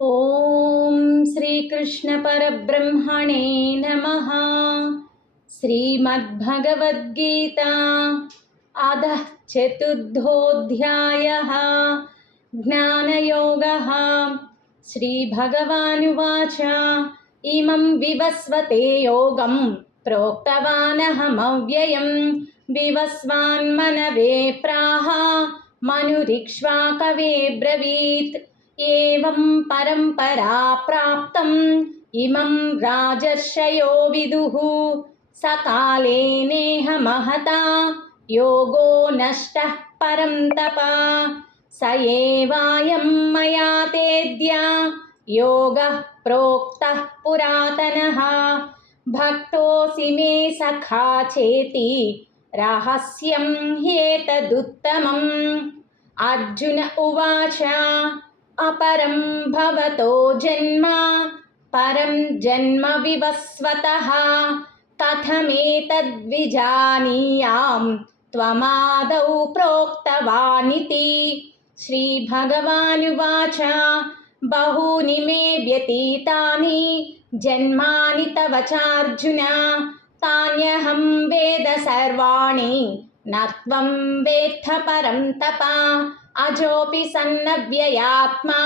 ఓం శ్రీకృష్ణపరబ్రహ్మణే నమః. శ్రీమద్భగవద్గీత అధః చతుర్థోऽధ్యాయः. జ్ఞానయోగः. శ్రీభగవానువాచ ఇమం వివస్వతే యోగం ప్రోక్తవానహమవ్యయం వివస్వాన్మనవే ప్రాహ మనురిక్ష్వాకవే బ్రవీత్. ఏవం పరంపరా ప్రాప్తం ఇమం రాజర్షయో విదుః. సకాలే నేహ మహతా యోగో నష్టః పరం తప. స ఏవాయం మయా తేద్య యోగః ప్రోక్తః పురాతనః. భక్తోసి మే సఖా చేతి రహస్యం హ్యేతదుత్తమం. అర్జున ఉవాచ అపరం భవతో జన్మ పరం జన్మ వివస్వతః. కథమేతద్విజానీయాం త్వమాదౌ ప్రోక్తవానితి. శ్రీభగవానువాచ బహూని మే వ్యతీతాని జన్మాని తవ చార్జున. తాన్యహం వేద సర్వాణి నత్వం వేత్థ పరం తప. అజోపి సన్నవ్యయాత్మా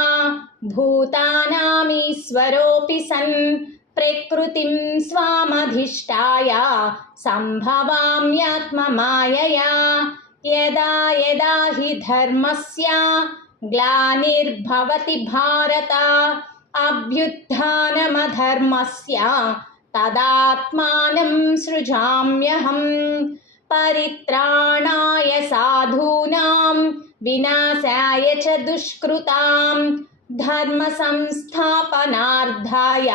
భూతానామీశ్వరోపి సన్. ప్రకృతిం స్వామధిష్టాయ సంభవామ్యాత్మమాయయా. యదా యదా హి ధర్మస్య గ్లానిర్భవతి భారత. అభ్యుత్థానమధర్మస్య తదాత్మానం సృజామ్యహం. పరిత్రాణాయ సాధూనాం వినాశాయ చ దుష్కృతాం. ధర్మ సంస్థాపనార్థాయ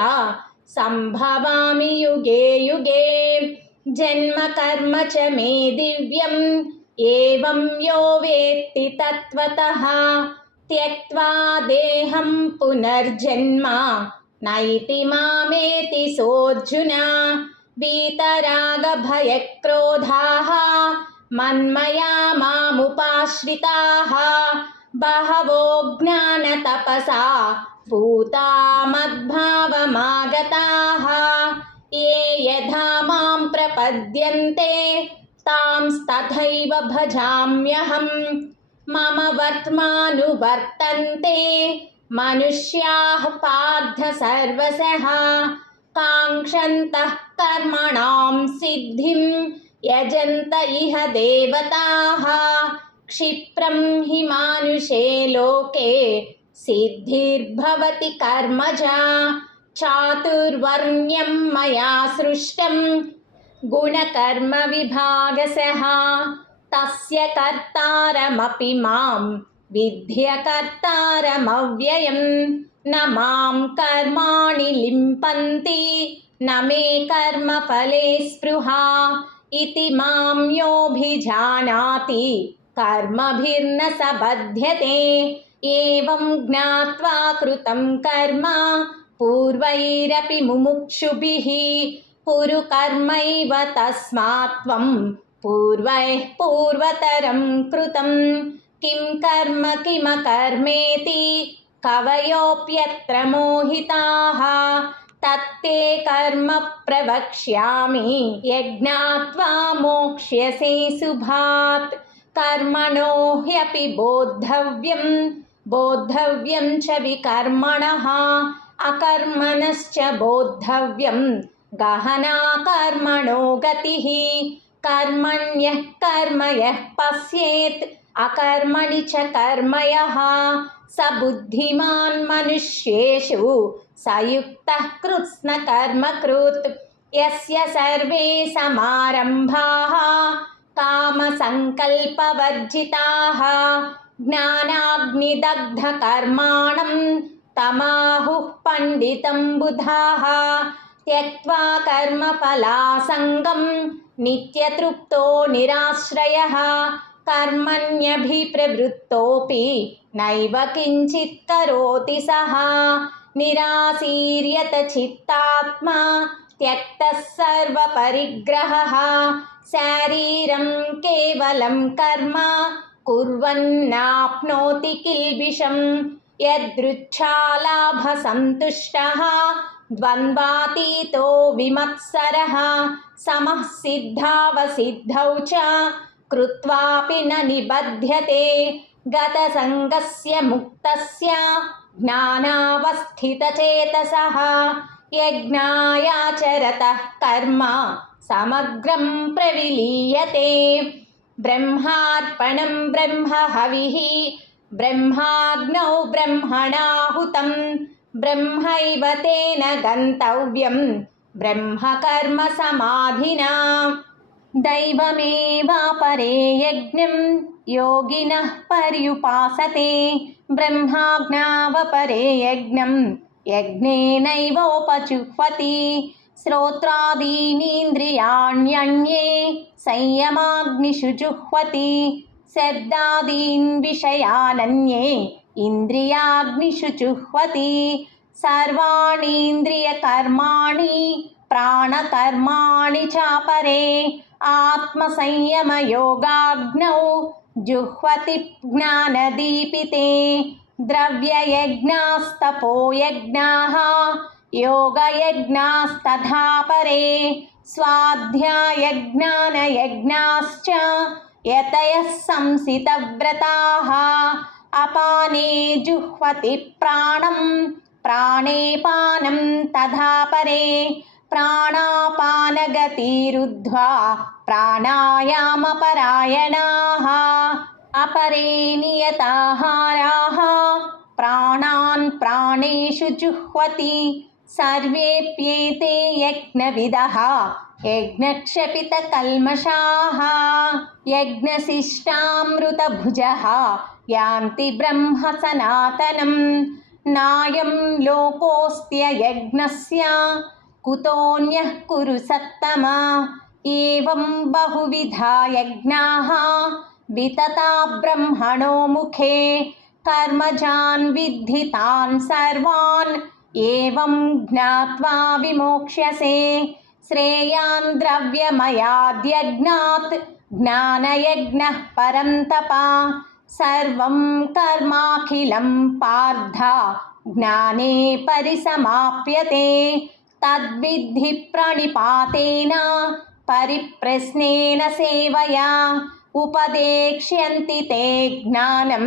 సంభవామి యుగే యుగే. జన్మ కర్మ చ మే దివ్యం ఏవం యో వేత్తి తత్వతః. త్యక్త్వా దేహం పునర్జన్మ నైతి మామేతి సోऽర్జున. వీతరాగభయక్రోధాః మన్మయా మాముపాశ్రితాః. బహవో జ్ఞానతపసా భూతా మద్భావమాగతాః. ఏ యథా మాం ప్రపద్యంతే తాంస్తథైవ భజామ్యహం. మమ వర్త్మానువర్తంతే మనుష్యాః పార్థ సర్వశః. కాంక్షन्तః కర్మణాం సిద్ధిం యజంత ఇహ దేవతాః. క్షిప్రం హి మానుషే లోకే సిద్ధిర్భవతి కర్మజా. చాతుర్వర్ణ్యం మయా సృష్టం గుణకర్మ విభాగశః. తస్య కర్తారమపి మాం విద్య కర్తారమవ్యయం. న మాం కర్మాణి లింపంతి న మే కర్మఫలే స్పృహా. ఇతి మాం యోభిజానాతి కర్మభిర్న స బధ్యతే. ఏవం జ్ఞాత్వా కృతం కర్మ పూర్వైరపి ముముక్షుభిః కురు కర్మైవ తస్మాత్ త్వం పూర్వైః పూర్వతరం కృతం. కిం కర్మ కిమకర్మేతి కవయోప్యత్ర మోహితాః. తత్తే కర్మ ప్రవక్ష్యామి యజ్ఞాత్వా మోక్ష్యసే శుభాత్. కర్మణో హ్యపి బోద్ధవ్యం చ వికర్మణః. అకర్మణశ్చ బోద్ధవ్యం గహనా కర్మణో గతిః. కర్మణ్యః కర్మ యః పశ్యేత్ అకర్మణి చ కర్మ యః స బుద్ధిమాన్ మనుష్యేషు సయుక్తః కృత్స్న కర్మకృత్. యస్య సర్వే సమారంభాః కామ సంకల్పవర్జితాః. జ్ఞానాగ్నిదగ్ధ కర్మాణం తమాహుః పండితం బుధాః. త్యక్త్వా కర్మఫలాసంగం నిత్యతృప్తో నిరాశ్రయః. కర్మణ్యభిప్రవృత్తోపి నైవ కించిత్ కరోతి సః. నిరాశీర్యత చిత్తాత్మా త్యక్తః సర్వపరిగ్రహः. శారీరం కేవలం కర్మ కుర్వన్నాప్నోతి కిల్బిషం. यदृच्छालाभसन्तुष्टः द्वन्द्वातीतो विमत्सरः समः सिद्धावसिद्धौ च कृत्वापि न निबध्यते गतसङ्गस्य मुक्तस्य ज्ञानावस्थितचेतसः यज्ञायाचरतः कर्म समग्रं प्रविलीयते ब्रह्मार्पणं ब्रह्महविः ब्रह्माग्नौ ब्रह्मणाहुतं ब्रह्मैव तेन गन्तव्यं ब्रह्मकर्मसमाधिना दैवमेवापरे यज्ञं योगिनः पर्युपासते ब्रह्माज्ञावपरे यज्ञं यज्ञेनैवोपजुह्वति श्रोत्रादीनीन्द्रियाण्यन्ये संयमाग्निषु जुह्वति शब्दादीन् विषयानन्ये इन्द्रियाग्निषु जुह्वति सर्वाणीन्द्रियकर्माणि प्राणकर्माणि चापरे आत्मसंयमयोगाग्नौ जुह्वति ज्ञानदीपिते द्रव्ययज्ञास्तपोयज्ञाः योगयज्ञास्तथा परे स्वाध्यायज्ञानयज्ञाश्च यतयः संसितव्रताः अपाने जुह्वति प्राणं प्राणे पानं तथा परे प्राणापानगतिरुद्ध्वा प्राणायामपरायणाः अपरे नियताहाराः प्राणान् प्राणेषु जुह्वति सर्वेऽप्येते यज्ञविदः यज्ञक्षपितकल्मषाः यज्ञशिष्टामृतभुजः यान्ति ब्रह्म सनातनं नायं लोकोऽस्त्ययज्ञस्य कुतोऽन्यः कुरु सत्तमा एवं बहुविधा यज्ञाः वितता ब्रह्मणो मुखे कर्मजान् विद्धि तान् सर्वान् एवं ज्ञात्वा विमोक्ष्यसे श्रेयान् द्रव्यमयाद्यज्ञात् ज्ञानयज्ञः परं तपः सर्वं कर्माखिलं पार्थ ज्ञाने परिसमाप्यते तद्विद्धि प्रणिपातेन परिप्रश्नेन सेवया उपदेक्ष्यन्ति ते ज्ञानं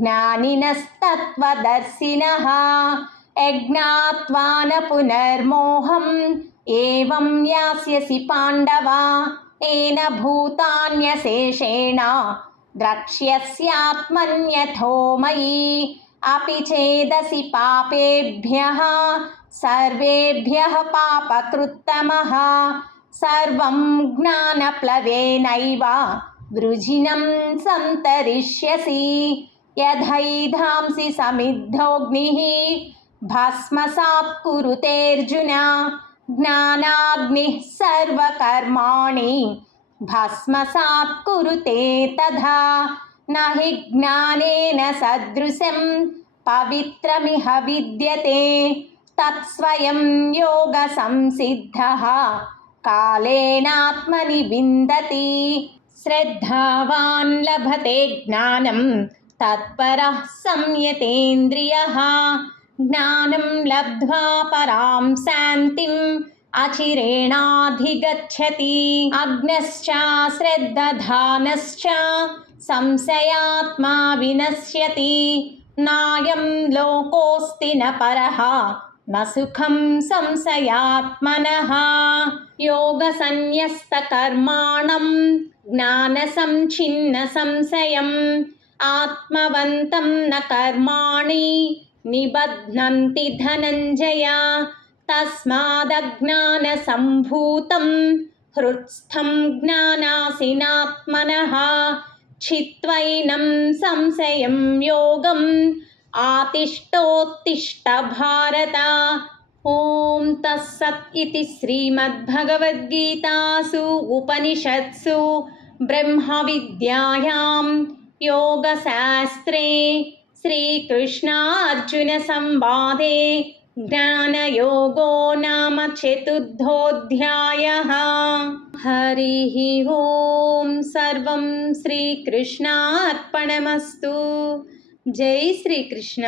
ज्ञानिनस्तत्त्वदर्शिनः यज्ञात्वा न पुनर्मोहम् एवं यास्यसि पाण्डव येन भूतान्यशेषेण द्रक्ष्यस्यात्मन्यथो मयि अपि चेदसि पापेभ्यः सर्वेभ्यः पापकृत्तमः सर्वं ज्ञानप्लवेनैव वृजिनं सन्तरिष्यसि यथैधांसि समिद्धोऽग्निः भस्मसात् कुरुतेऽर्जुन ज्ञानाग्निः सर्वकर्माणि भस्मसात् कुरुते तथा न हि ज्ञानेन सदृशं पवित्रमिह विद्यते तत्स्वयं योगसंसिद्धः कालेनात्मनि विन्दति श्रद्धावान् लभते ज्ञानं तत्परः संयतेन्द्रियः ज्ञानं लब्ध्वा परां शान्तिम् अचिरेणाधिगच्छति अग्नश्च श्रद्धधानश्च संशयात्मा विनश्यति नायं लोकोऽस्ति न परः न सुखं संशयात्मनः योगसन्न्यस्तकर्माणं ज्ञानसंच्छिन्नसंशयम् आत्मवन्तं न कर्माणि निबध्नन्ति धनञ्जय तस्मादज्ञानसम्भूतं हृत्स्थं ज्ञानासिनात्मनः छित्त्वैनं संशयं योगम् आतिष्ठोत्तिष्ठ भारत। ॐ तत्सत् इति श्रीमद्भगवद्गीतासु उपनिषत्सु ब्रह्मविद्यायां योगशास्त्रे श्रीकृष्णार्जुनसंवादे ज्ञानयोगो नाम चतुर्थोऽध्यायः। हरिः ॐ सर्वं श्रीकृष्णार्पणमस्तु। जय श्रीकृष्ण।